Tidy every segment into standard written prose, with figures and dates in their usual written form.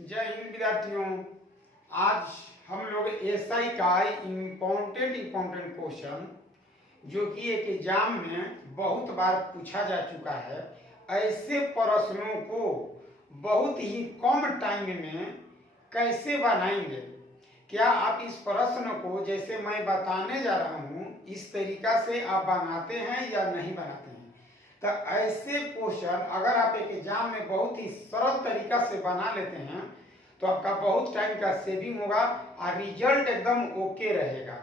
जय हिंद विद्यार्थियों। आज हम लोग एसआई का इम्पोर्टेंट क्वेश्चन जो कि एक एग्जाम में बहुत बार पूछा जा चुका है, ऐसे प्रश्नों को बहुत ही कम टाइम में कैसे बनाएंगे। क्या आप इस प्रश्न को जैसे मैं बताने जा रहा हूँ इस तरीका से आप बनाते हैं या नहीं बनाते हैं। तो ऐसे क्वेश्चन अगर आप एक एग्जाम में बहुत ही सरल तरीका से बना लेते हैं तो आपका बहुत टाइम का सेविंग होगा और रिजल्ट एकदम ओके रहेगा।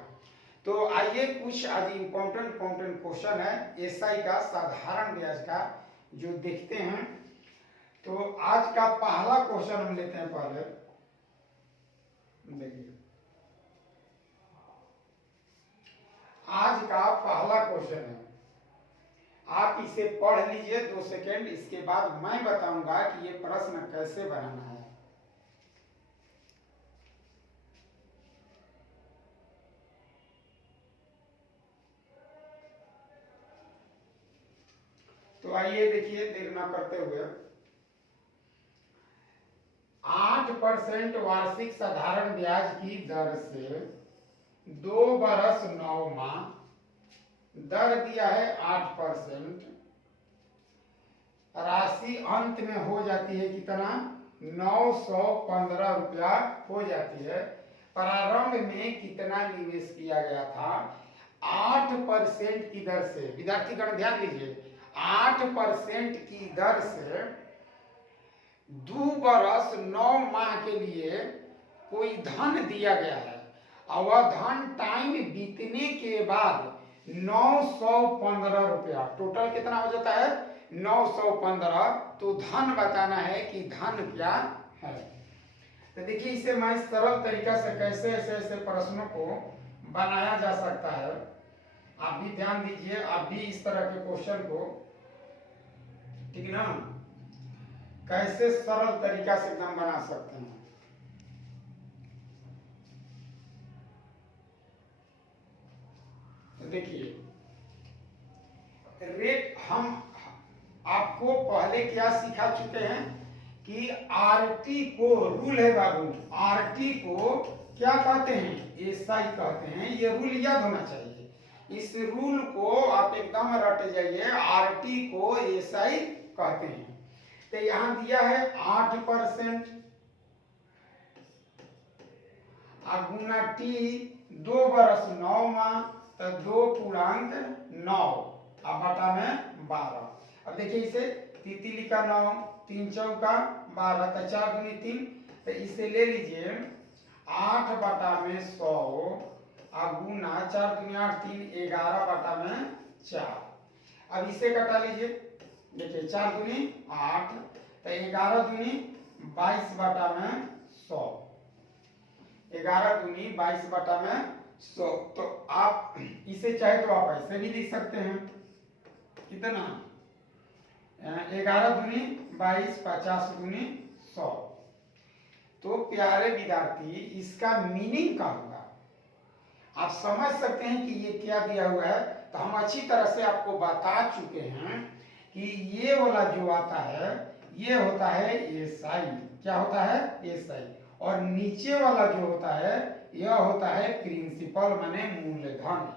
तो आइए कुछ आज इम्पोर्टेंट क्वेश्चन है एसआई का साधारण ब्याज का जो देखते हैं। तो आज का पहला क्वेश्चन हम लेते हैं। पहले देखिए, आज का पहला क्वेश्चन है, आप इसे पढ़ लीजिए 2 सेकेंड, इसके बाद मैं बताऊंगा कि ये प्रश्न कैसे बनाना है। तो आइए देखिए, देर न करते हुए 8% वार्षिक साधारण ब्याज की दर से 2 बरस 9 माह, दर दिया है 8%, राशि अंत में हो जाती है कितना, 915 रुपया हो जाती है। प्रारंभ में कितना निवेश किया गया था, 8% की दर से। विद्यार्थीगण ध्यान दीजिए, 8% की दर से 2 बरस 9 माह के लिए कोई धन दिया गया है और वह धन टाइम बीतने के बाद 915 रुपया, टोटल कितना हो जाता है 915। तो धन बताना है कि धन क्या है। तो देखिए, इसे मैं सरल तरीका से कैसे ऐसे प्रश्नों को बनाया जा सकता है, आप भी ध्यान दीजिए। आप भी इस तरह के क्वेश्चन को, ठीक ना, कैसे सरल तरीका से एकदम बना सकते हैं। तो देखिए, रेट हम आपको पहले क्या सिखा चुके हैं कि आरटी को, रूल है बाबू, आरटी को क्या कहते हैं, एसआई कहते हैं। ये रूल याद होना चाहिए, इस रूल को आप एकदम रट जाइए। आरटी को एसआई कहते हैं। तो यहां दिया है 8% गुना टी 2 बरस 9 माह, तो 2.9 अब बटा में 12। अब देखिए, इसे तीली का 9, 3 चौका 12, तो 4 दूनी 3। तो इसे ले लीजिए 8 बटा में 100 गुना 4 दूनी 8, 3 11 बटा में 4। अब इसे कटा लीजिए, देखिए 4 दूनी 8, तो 11 दूनी 22 बटा में 100, 11 दूनी 22 बटा में 100। तो आप इसे चाहे तो आप ऐसे भी लिख सकते हैं, कितना 11 दूनी 22, 50 दूनी 100। तो प्यारे विद्यार्थी, इसका मीनिंग क्या होगा आप समझ सकते हैं कि ये क्या दिया हुआ है। तो हम अच्छी तरह से आपको बता चुके हैं कि ये वाला जो आता है ये होता है एसआई। क्या होता है, एसआई। और नीचे वाला जो होता है यह होता है प्रिंसिपल माने मूलधन।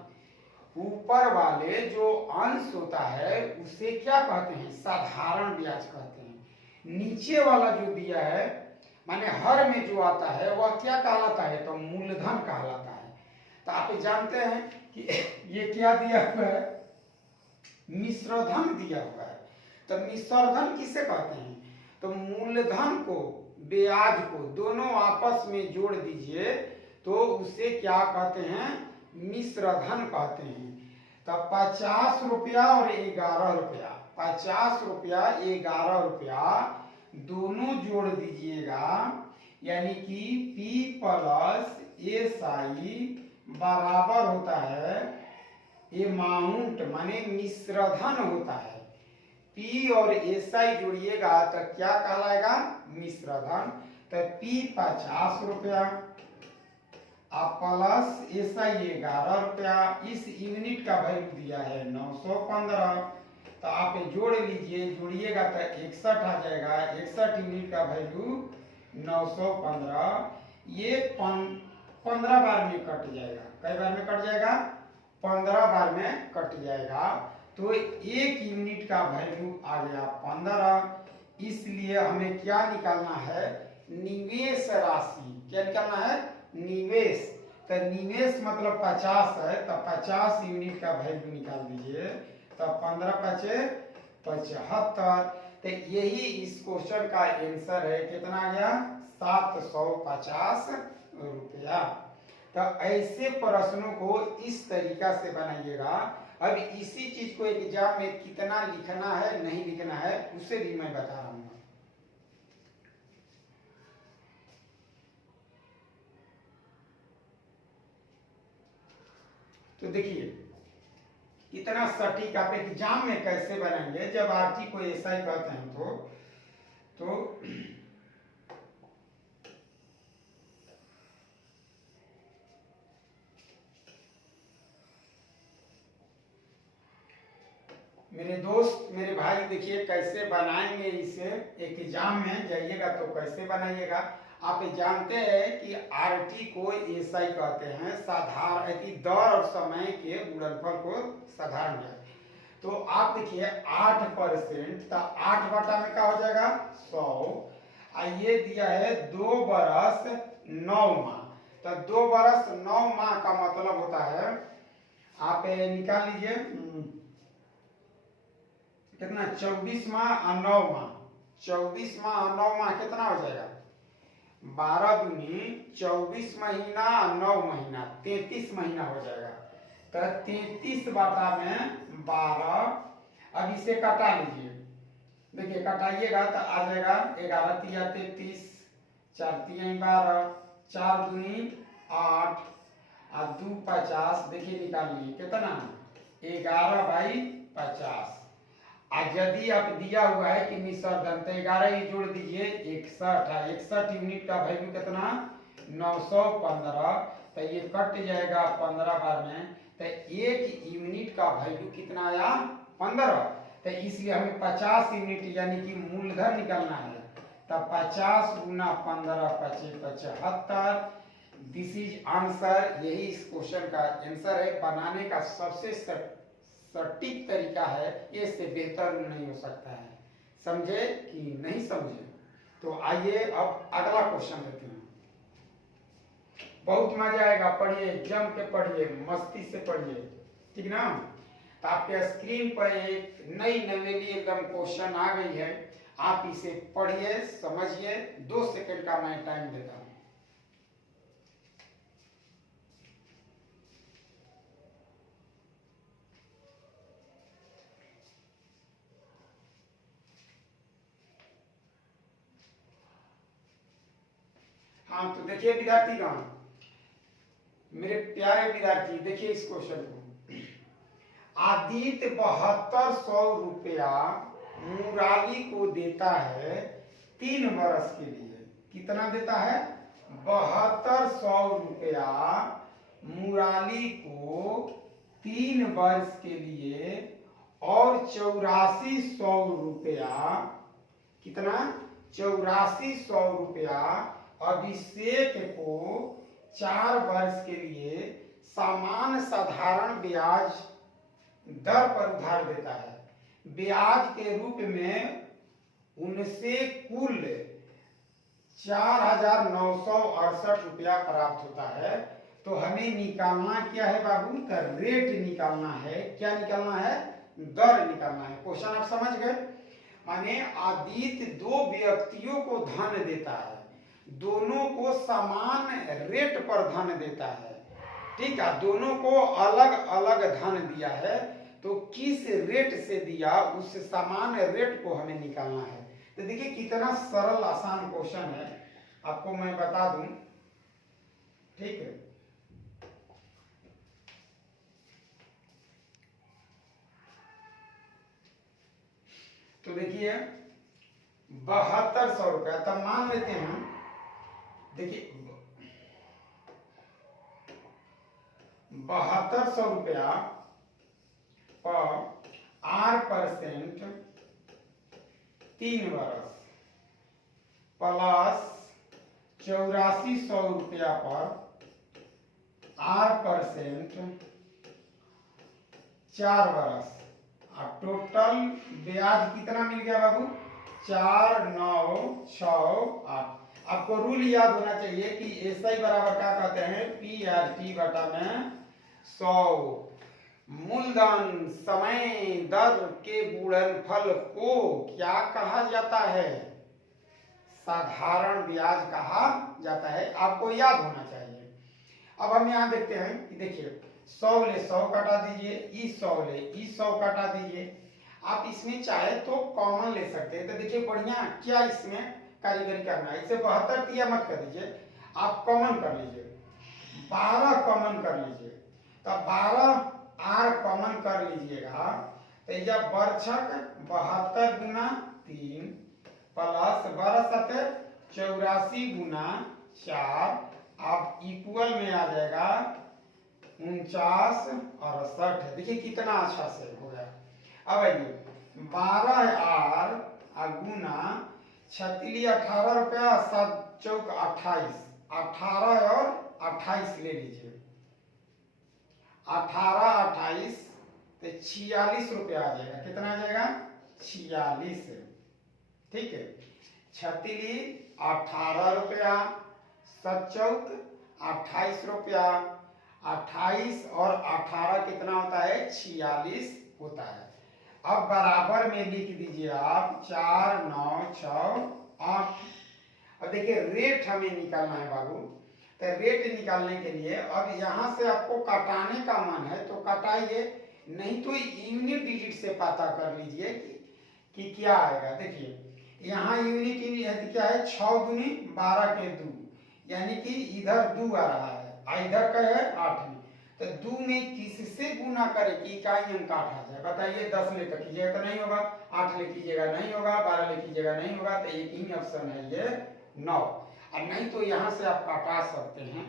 ऊपर वाले जो अंश होता है उसे क्या कहते हैं, साधारण ब्याज कहते हैं। नीचे वाला जो दिया है माने हर में जो आता है वह क्या कहलाता है, तो मूलधन कहलाता है। तो आप जानते हैं कि ये क्या दिया हुआ है, मिश्रधन दिया हुआ है। तो मिश्रधन किसे कहते हैं, तो मूलधन को ब्याज को दोनों आपस में जोड़ दीजिए तो उसे क्या कहते हैं, मिश्रधन कहते हैं। तो 50 रुपया और 11 रुपया, 50 रुपया 11 रुपया दोनों जोड़ दीजिएगा, यानी कि पी प्लस एसआई बराबर होता है अमाउंट माने मिश्रधन होता है। पी और एसआई जोड़िएगा तो क्या कहलाएगा, मिश्रधन। तो पी 50 रुपया प्लस एसआई 11 रुपया, इस यूनिट का वैल्यू दिया है 915। तो आप जोड़ लीजिए, जोड़िएगा तो 61 आ जाएगा। 61 यूनिट का वैल्यू 915 ये 15 बार में कट जाएगा। कई बार में कट जाएगा? 15 बार में कट जाएगा। तो 1 यूनिट का वैल्यू आ गया 15। इसलिए हमें क्या निकालना है? निवेश राशि। क्या निकालना है? निवेश। तो निवेश मतलब 50 है, तो 50 यूनिट का वैल्यू निकाल दीजिए। तो 15 पचे 75। तो यही इस क्वेश्चन का आंसर है। कितना आ गया? 750 रुपया। तो ऐसे प्रश्नों को इस तरीका से बनाइएगा। अब इसी चीज को एग्जाम में कितना लिखना है नहीं लिखना है उसे भी मैं बता रहा हूँ। तो देखिए कितना सटीक आप एग्जाम में कैसे बनाएंगे जब आरटी को ऐसा ही कहते हैं तो मेरे दोस्त मेरे भाई देखिए कैसे बनाएंगे इसे। एग्जाम में जाइएगा तो कैसे बनाइएगा। आप जानते हैं कि आरटी को ऐसा ही कहते हैं, साधारण दर और समय के गुणनफल को साधारण है। तो आप देखिए 8%, तो 8 बटा में क्या हो जाएगा? 100। ये दिया है 2 बरस 9 माह। तो 2 बरस 9 माह का मतलब होता है, आप निकाल लीजिए कितना? 24 माह और 9 माह। 24 माह और 9 माह कितना हो जाएगा? 12 दूनी 24 महीना और 9 महीना 33 महीना हो जाएगा। तो 33 बटा में 12। अब इसे कटा लीजिए। देखिए कटाइएगा तो आ जाएगा 11 तिया 33, 4 तिया 12, 4 दूनी 8 और 2 50। देखिए निकाल लीजिए कितना? 11/50। आज यदि आप दिया हुआ है कि निसर्धन तो 11 ही जोड़ दीजिए 61 है। 61 यूनिट का वैल्यू कितना? 915। तो ये कट जाएगा 15 बार में। तो 1 यूनिट का वैल्यू कितना आया? 15। तो इसलिए हमें 50 यूनिट यानी कि मूलधन निकालना है। तो 50 गुना 15 पचे 75। This is answer. यही इस क्वेश्चन का आंसर है। बनाने का सबसे सटीक तरीका है, इससे बेहतर नहीं हो सकता है। समझे कि नहीं समझे? तो आइए अब अगला क्वेश्चन लेते हैं। बहुत मजा आएगा, पढ़िए, जम के पढ़िए, मस्ती से पढ़िए, ठीक ना? तो आपके स्क्रीन पर एक नई नवेली एकदम क्वेश्चन आ गई है। आप इसे पढ़िए, समझिए। 2 सेकंड का मैं टाइम देता हूं। हाँ तो देखिए विद्यार्थीगण, मेरे प्यारे विद्यार्थी, देखिए इस क्वेश्चन को। आदित्य 7200 रुपया मुराली को देता है 3 वर्ष के लिए। कितना देता है? 7200 रुपया मुराली को 3 वर्ष के लिए। और 8400 रुपया, कितना? 8400 रुपया अभिषेक को 4 वर्ष के लिए समान साधारण ब्याज दर पर उधार देता है। ब्याज के रूप में उनसे कुल 4968 रुपया प्राप्त होता है। तो हमें निकालना क्या है बाबू? का रेट निकालना है। क्या निकालना है? दर निकालना है। क्वेश्चन आप समझ गए? माने आदित्य 2 व्यक्तियों को धन देता है, दोनों को समान रेट पर धन देता है, ठीक है? दोनों को अलग अलग धन दिया है, तो किस रेट से दिया उस समान रेट को हमें निकालना है। तो देखिए कितना सरल आसान क्वेश्चन है, आपको मैं बता दूं, ठीक है? तो देखिए 7200 रुपया, तब मान लेते हैं, देखिए 7200 रुपया पर 8% 3 वर्ष प्लस 8400 रुपया पर 8% 4 बरस, और टोटल ब्याज कितना मिल गया बाबू? 4968। आपको रूल याद होना चाहिए कि एसआई बराबर क्या कहते हैं? पीआरटी बटा में 100। मूलधन समय दर के गुणनफल को क्या कहा जाता है? साधारण ब्याज कहा जाता है। आपको याद होना चाहिए। अब हम यहाँ देखते हैं कि देखिए 100 ले 100 काटा दीजिए, ई 100 ले ई 100 काटा दीजिए। आप इसमें चाहे तो कॉमन ले सकते हैं। तो देखिए बढ़िया क्या इसमें कारीगरी करना है, इसे 72 दिया मत कर दीजिए, आप कॉमन कर लीजिए, 12 कॉमन कर लीजिए। तो 12 आर कॉमन कर लीजिएगा तो जब बर्छक 72 गुना 3 प्लस 12 84 गुना 4, अब इक्वल में आ जाएगा 49 और 60। देखिए कितना अच्छा से हो गया। अब आइए 12 आर गुना 36 18 रुपया 7 चौक 28, 18 और 28 ले लीजिए, 18 28 तो 46 रुपया आ जाएगा। कितना आ जाएगा? 46। ठीक है, 36 18 रुपया 7 चौक 28 रुपया, 28 और 18 कितना होता है? 46 होता है। अब बराबर में लिख दीजिए आप 4 9 6 8। अब देखिए रेट हमें निकालना है बाबू। तो रेट निकालने के लिए अब यहाँ से आपको कटाने का मन है तो कटाइए, नहीं तो यूनिट डिजिट से पता कर लीजिए कि क्या आएगा। देखिए यहाँ यूनिट क्या है? 6 दूनी 12 के 2, यानी कि इधर 2 आ रहा है, इधर का है 8 में। तो 2 में किससे गुना करे कि इकाई अंक 8 आ जाए? बताइए 10 लेकर कीजिएगा तो नहीं होगा, 8 ले कीजिएगा नहीं होगा, 12 ले कीजिएगा नहीं होगा। तो एक ही ऑप्शन है ये 9। और नहीं तो यहाँ से आप काटा सकते हैं।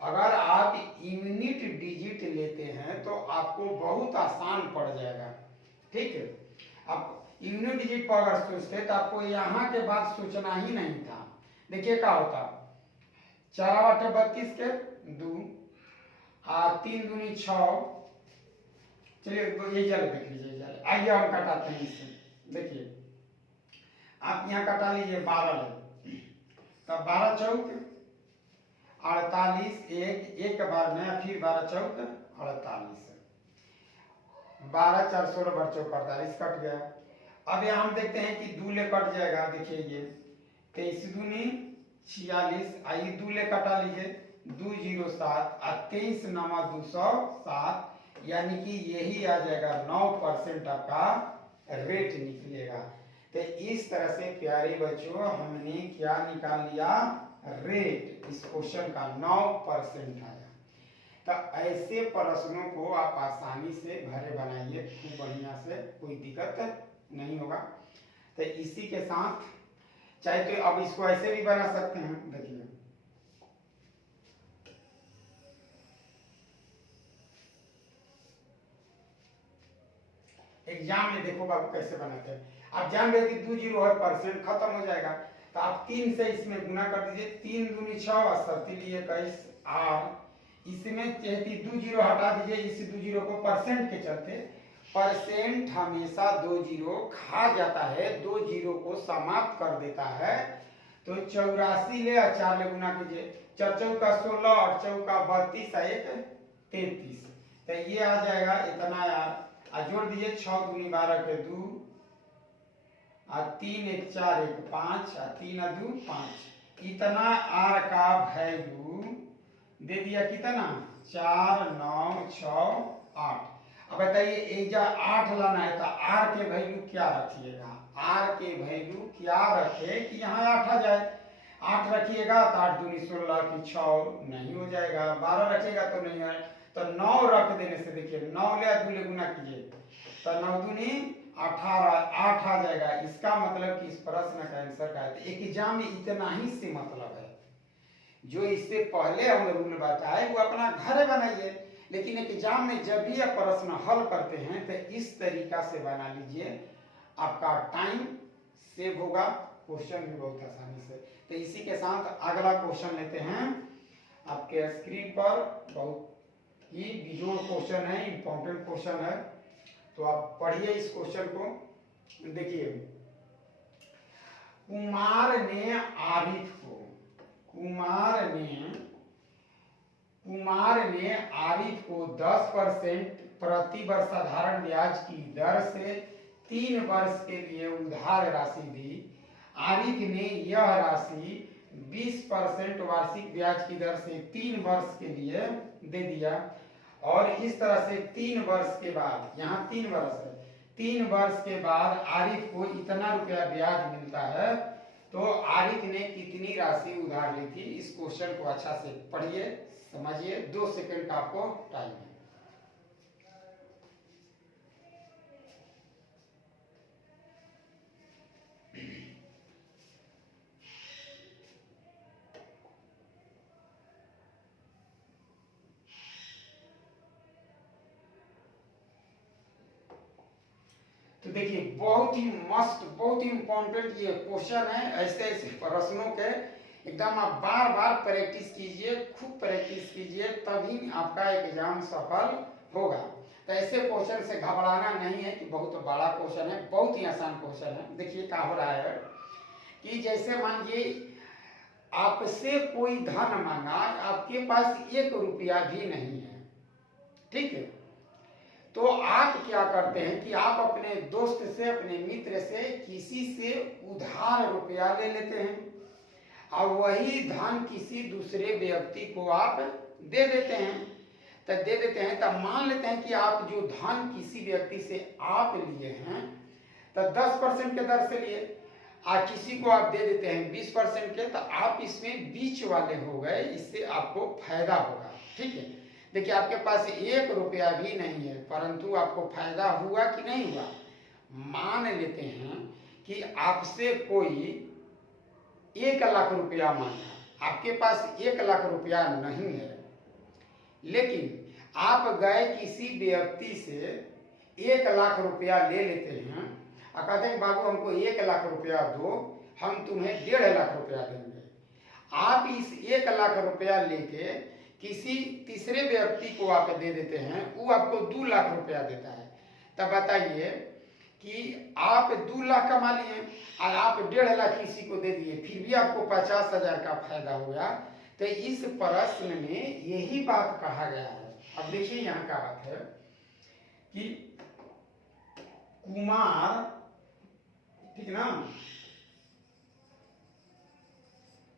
अगर आप यूनिट डिजिट लेते हैं तो आपको बहुत आसान पड़ जाएगा। ठीक है, आप यूनिट डिजिट पर अगर सोचते तो आपको यहाँ के बाद सोचना ही नहीं था। देखिए क्या होता, 4 32 के 2 3 दूनी 6। चलिए ये चले देख लीजिए, चले आइए हम कटाते हैं इससे। देखिए आप यहाँ कटा लीजिए 12 ले, तब 12 चौक 48, एक बार में फिर 12 चौक 48, 12 4 16 बर चौक 48 कट गया। अब यहाँ हम देखते हैं कि 2 ले कट जाएगा। देखिए ये 23 दूनी 46, आइए 2 ले कटा लीजिए, 207 और 23 9 207, यानी कि यही आ जाएगा 9% आपका रेट निकलेगा। तो इस तरह से प्यारे बच्चों हमने क्या निकाल लिया? रेट। इस क्वेश्चन का 9% आया। तो ऐसे प्रश्नों को आप आसानी से घरे बनाइए, खूब बढ़िया से, कोई दिक्कत नहीं होगा। तो इसी के साथ चाहे तो अब इसको ऐसे भी बना सकते हैं। देखिए एग्जाम में देखो बाबू कैसे बनाते हैं। आप जान रहे कि 20% खत्म हो जाएगा, तो आप 3 से इसमें गुना कर दीजिए, 3 दूनी 6 और 21 आर, इसमें 2 हटा दीजिए। इस 2 जीरो को परसेंट के चलते, परसेंट हमेशा 2 जीरो खा जाता है, 2 जीरो को समाप्त कर देता है। तो 84 ले और 4 ले गुना कीजिए, 4 चौका 16 और चौका 32 और 1 33। तो ये आ जाएगा इतना यार। जोड़ दीजिए 6 दूनी 12 के 2 और 3 1 4 1 5 और 3 2 5। इतना आर का वैल्यू दे दिया, कितना? 4 9 6 8। अब बताइए एजा 8 लाना है तो आर के वैल्यू क्या रखिएगा? आर के वैल्यू क्या रखे कि यहाँ 8 आ जाए? 8 रखिएगा तो 8 दूनी 16 की 6 नहीं हो जाएगा, 12 रखेगा तो नहीं है, तो 9 रख देने से देखिए 9 ले 2 ले गुना कीजिए तो 9 दूनी 18, 8 आ जाएगा। इसका मतलब कि इस प्रश्न का आंसर का है। एग्जाम में इतना ही से मतलब है। जो इससे पहले हम रूल बताए वो अपना घर बनाइए, लेकिन एग्जाम में जब भी आप प्रश्न हल करते हैं तो इस तरीका से बना लीजिए, आपका टाइम सेव होगा, क्वेश्चन भी बहुत आसानी से तो इसी के साथ अगला क्वेश्चन लेते हैं आपके स्क्रीन पर। बहुत ही बिजोड़ क्वेश्चन है, इंपॉर्टेंट क्वेश्चन है, तो आप पढ़िए इस क्वेश्चन को। देखिए, कुमार ने आरिफ को 10% प्रति वर्ष साधारण ब्याज की दर से 3 वर्ष के लिए उधार राशि दी। आरिफ ने यह राशि 20% वार्षिक ब्याज की दर से 3 वर्ष के लिए दे दिया, और इस तरह से 3 वर्ष के बाद, यहाँ 3 वर्ष है, 3 वर्ष के बाद आरिफ को इतना रुपया ब्याज मिलता है। तो आरिफ ने कितनी राशि उधार ली थी? इस क्वेश्चन को अच्छा से पढ़िए, समझिए। 2 सेकंड का आपको टाइम है। तो देखिए, बहुत ही मस्त, बहुत ही इंपॉर्टेंट ये क्वेश्चन है। ऐसे ऐसे प्रश्नों के एकदम आप बार बार प्रैक्टिस कीजिए, खूब प्रैक्टिस कीजिए, तभी आपका एग्जाम सफल होगा। तो ऐसे क्वेश्चन से घबराना नहीं है कि बहुत बड़ा क्वेश्चन है, बहुत ही आसान क्वेश्चन है। देखिए क्या हो रहा है कि जैसे मानिए आपसे कोई धन मांगा, आपके पास 1 रुपया भी नहीं है, ठीक है। तो आप क्या करते हैं कि आप अपने दोस्त से, अपने मित्र से, किसी से उधार रुपया ले लेते हैं, और वही धन किसी दूसरे व्यक्ति को आप दे देते हैं। तब मान लेते हैं कि आप जो धन किसी व्यक्ति से आप लिए हैं तो 10% के दर से लिए, और किसी को आप दे देते हैं 20% के, तो आप इसमें बीच वाले हो गए, इससे आपको फायदा होगा, ठीक है। देखिए, आपके पास 1 रुपया भी नहीं है, परंतु आपको फायदा हुआ कि नहीं हुआ? मान लेते हैं कि आपसे कोई 1 लाख रुपया मांगा, आपके पास 1 लाख रुपया नहीं है, लेकिन आप गए किसी व्यक्ति से 1 लाख रुपया ले लेते हैं और कहते हैं बाबू हमको 1 लाख रुपया दो, हम तुम्हें 1.5 लाख रुपया देंगे। आप इस 1 लाख रुपया लेके किसी तीसरे व्यक्ति को आप दे देते हैं, वो आपको 2 लाख रुपया देता है। तब बताइए कि आप 2 लाख कमा लिए और आप 1.5 लाख किसी को दे दिए, फिर भी आपको 50,000 का फायदा हो गया। तो इस प्रश्न में यही बात कहा गया है। अब देखिए यहाँ का बात है कि कुमार, ठीक ना,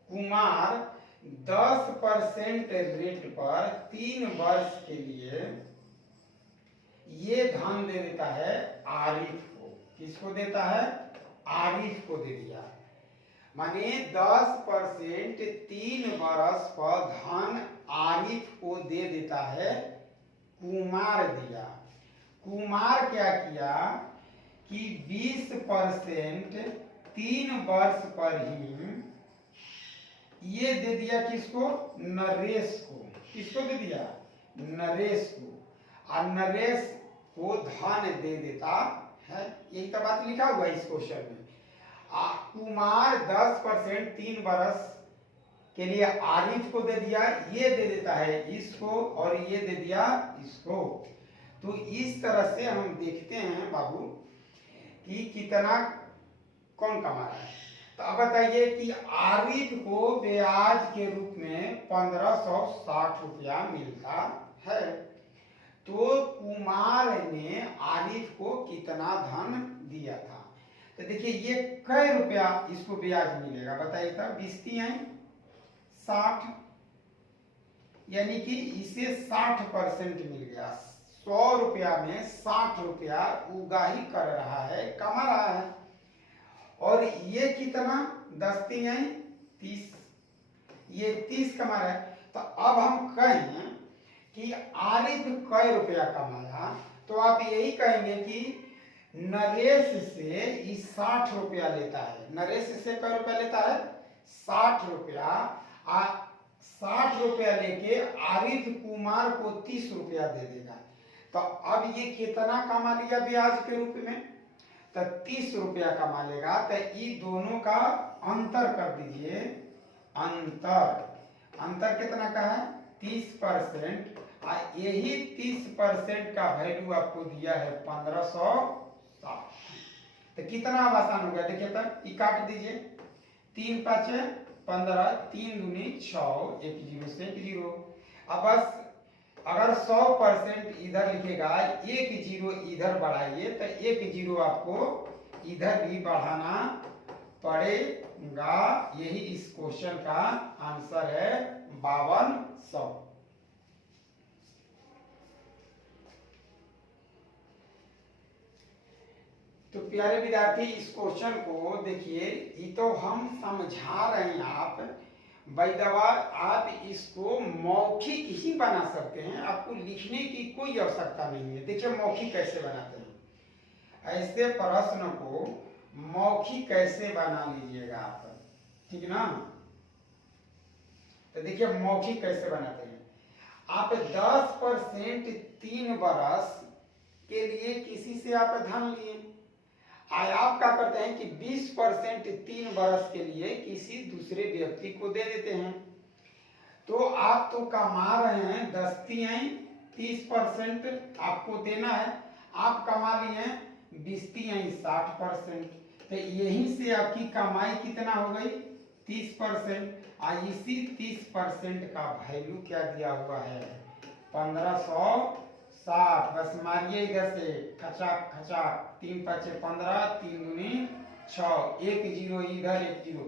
कुमार 10% रेट पर 3 वर्ष के लिए ये धन दे देता है आरिफ को। किसको देता है? आरिफ को दे दिया। माने 10% 3 वर्ष पर धन आरिफ को दे देता है, कुमार दिया। कुमार क्या किया कि 20% 3 वर्ष पर ही ये दे दिया, किसको? नरेश को। किसको दे दिया? नरेश को। और नरेश को धन दे देता है, यही तो बात लिखा हुआ है इस क्वेश्चन में। कुमार 10% 3 वर्ष के लिए आरिफ को दे दिया, ये दे देता है इसको, और ये दे दिया इसको। तो इस तरह से हम देखते हैं बाबू कि कितना कौन कमा रहा है। तो अब बताइए कि आरिफ को ब्याज के रूप में 1560 रुपया मिलता है, तो कुमार ने आरिफ को कितना धन दिया था? तो देखिए ये कै रुपया इसको ब्याज मिलेगा बताइए। तब 20×60, यानी कि इसे 60% मिल गया। 100 रुपया में 60 रुपया उगाही कर रहा है, कमा रहा है। और ये कितना? 10×30, ये 30 कमा रहा है। तो अब हम कहें कि आरिफ कै रुपया कमाया, तो आप यही कहेंगे कि नरेश से इस 60 रुपया लेता है। नरेश से कै रुपया लेता है? 60 रुपया। 60 रुपया लेके आरिफ कुमार को 30 रुपया दे देगा। तो अब ये कितना कमा लिया ब्याज के रूप में? तो 30 रुपया कमा लेगा। तो ये दोनों का अंतर कर दीजिए, अंतर कितना का है 30%। यही 30% का वैल्यू आपको दिया है 1560। तो कितना अब आसान हो गया, देखिए तक ये काट दीजिए, 3 5 15, 3 दूनी 6, 1 0 से 1 0। अब बस अगर 100% इधर लिखेगा, 1 0 इधर बढ़ाइए तो 1 0 आपको इधर भी बढ़ाना पड़ेगा। यही इस क्वेश्चन का आंसर है 5200। तो प्यारे विद्यार्थी इस क्वेश्चन को देखिए, ये तो हम समझा रहे हैं आप बैदवा, आप इसको मौखिक ही बना सकते हैं, आपको लिखने की कोई आवश्यकता नहीं है। देखिए मौखिक कैसे बनाते हैं, ऐसे प्रश्न को मौखिक कैसे बना लीजिएगा आप, ठीक ना। तो देखिए मौखिक कैसे बनाते हैं, आप 10% 3 बरस के लिए किसी से आप धन लिए, आप क्या करते हैं कि 20% 3 बरस के लिए किसी दूसरे व्यक्ति को दे देते हैं। तो आप तो कमा रहे हैं 10 30% आपको देना है, आप कमा लिए 20 60%। तो यहीं से आपकी कमाई कितना हो गई 30%। इसी 30% का वैल्यू क्या दिया हुआ है 1560। बस मारिए इधर से खचा खचा, 3 5 15, 3 दूनी 6, 1 0 इधर 1 0।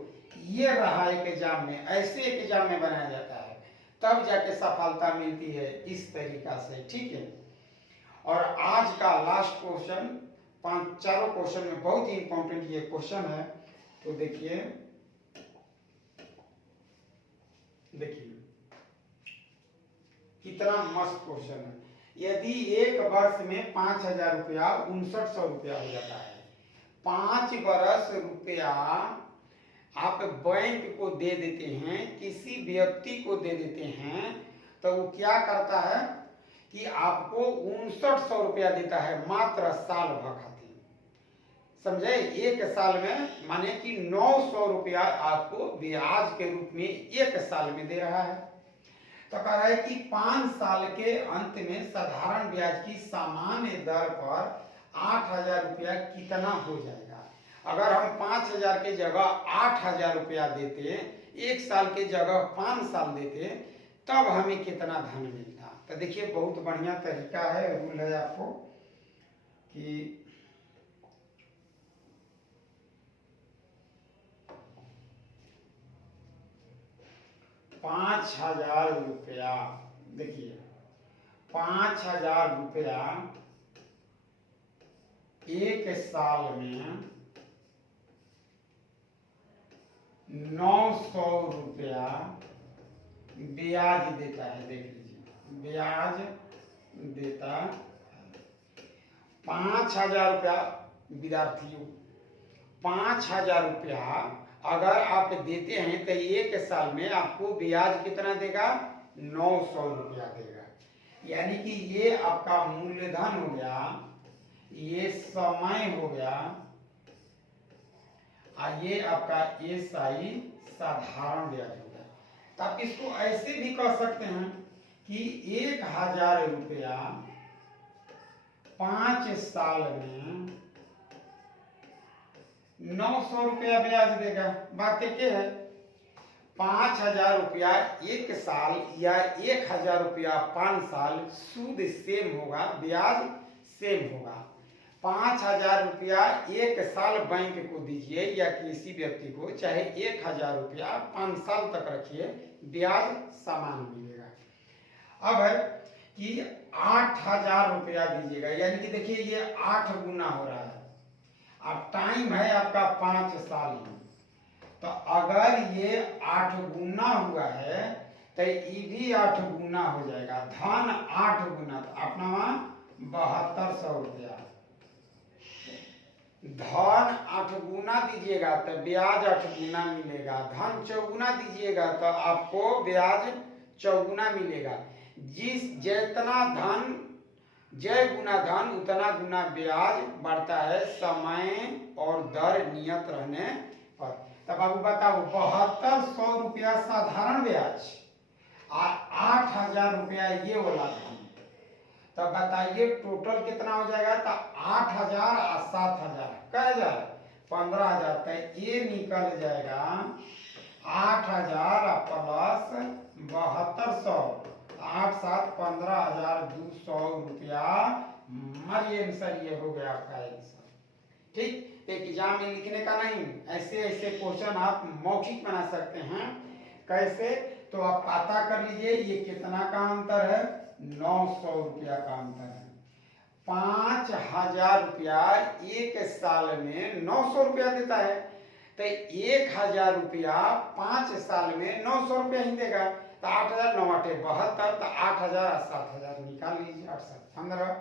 ये रहा एक एग्जाम में, ऐसे एक एग्जाम में बनाया जाता है, तब जाके सफलता मिलती है इस तरीका से, ठीक है। और आज का लास्ट क्वेश्चन, 4 क्वेश्चन में बहुत ही इंपॉर्टेंट ये क्वेश्चन है। तो देखिए कितना मस्त क्वेश्चन है। यदि एक वर्ष में 5000 रुपया 5900 रुपया हो जाता है, 5 बरस रुपया आप बैंक को दे देते हैं, किसी व्यक्ति को दे देते हैं, तो वो क्या करता है कि आपको 5900 रुपया देता है मात्र साल भर खातिर। समझे, एक साल में माने कि 900 रुपया आपको ब्याज के रूप में एक साल में दे रहा है। तो कह रहा है कि 5 साल के अंत में साधारण ब्याज की सामान्य दर पर 8000 रुपया कितना हो जाएगा। अगर हम 5000 के जगह 8000 रुपया देते, एक साल के जगह 5 साल देते, तब हमें कितना धन मिलता। तो देखिए बहुत बढ़िया तरीका है, रूल है आपको कि ₹5000 रुपया, देखिए 5000 रुपया एक साल में 900 रुपया ब्याज देता है। देख लीजिए ब्याज देता है 5000 रुपया। विद्यार्थियों 5000 रुपया अगर आप देते हैं तो एक साल में आपको ब्याज कितना देगा 900 रुपया देगा। यानी कि ये आपका मूलधन हो गया, ये समय हो गया, ये आपका एसआई साधारण ब्याज हो गया। तो आप इसको ऐसे भी कह सकते हैं कि 1000 रुपया 5 साल में 900 रुपया ब्याज देगा। बात क्या है, 5000 रुपया एक साल या 1000 रुपया 5 साल, सूद सेम होगा, ब्याज सेम होगा। 5000 रुपया एक साल बैंक को दीजिए या किसी व्यक्ति को, चाहे 1000 रुपया 5 साल तक रखिए, ब्याज समान मिलेगा। अब है कि 8000 रुपया दीजिएगा, यानी कि देखिए ये 8 गुना हो रहा है। अब टाइम है आपका 5 साल ही, तो अगर ये 8 गुना हुआ है तो ये भी 8 गुना हो जाएगा, धन 8 गुना, तो अपना 7200 रुपया। धन 8 गुना दीजिएगा तो ब्याज 8 गुना मिलेगा, धन 4 गुना दीजिएगा तो आपको ब्याज 4 गुना मिलेगा। जितना धन जय गुना धन उतना गुना ब्याज बढ़ता है समय और दर नियत रहने पर। तो बाबू बताओ 7200 रुपया साधारण ब्याज और 8000 रुपया ये वाला धन, तो बताइए टोटल कितना हो जाएगा। तो 8000 और 7000 क्या हजार 15000, तो ये निकल जाएगा 8000 प्लस 7200, 8 7 15200 रुपया। हमारी आंसर ये हो गया आपका आंसर। ठीक, एग्जाम में लिखने का नहीं, ऐसे ऐसे क्वेश्चन आप मौखिक बना सकते हैं। कैसे, तो आप पता कर लीजिए ये कितना का अंतर है, 900 रुपया का अंतर है। 5000 रुपया एक साल में 900 रुपया देता है, तो 1000 रुपया 5 साल में 900 रुपया ही देगा। तो 8000 9 8 72, तो 8000 और 7000 निकाल लीजिए, 8 7 15।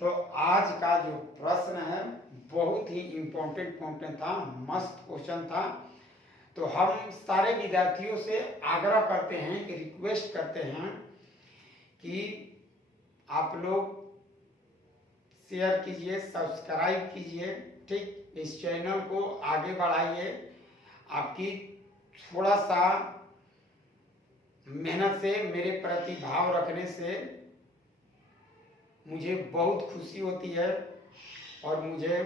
तो आज का जो प्रश्न है बहुत ही इम्पोर्टेंट था, मस्त क्वेश्चन था। तो हम सारे विद्यार्थियों से आग्रह करते हैं कि रिक्वेस्ट करते हैं कि आप लोग शेयर कीजिए, सब्सक्राइब कीजिए। ठीक, इस चैनल को आगे बढ़ाइए। आपकी थोड़ा सा मेहनत से, मेरे प्रति भाव रखने से मुझे बहुत खुशी होती है और मुझे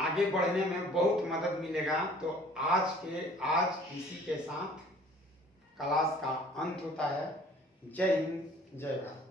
आगे बढ़ने में बहुत मदद मिलेगा। तो आज इसी के साथ क्लास का अंत होता है। जय हिंद, जय भारत।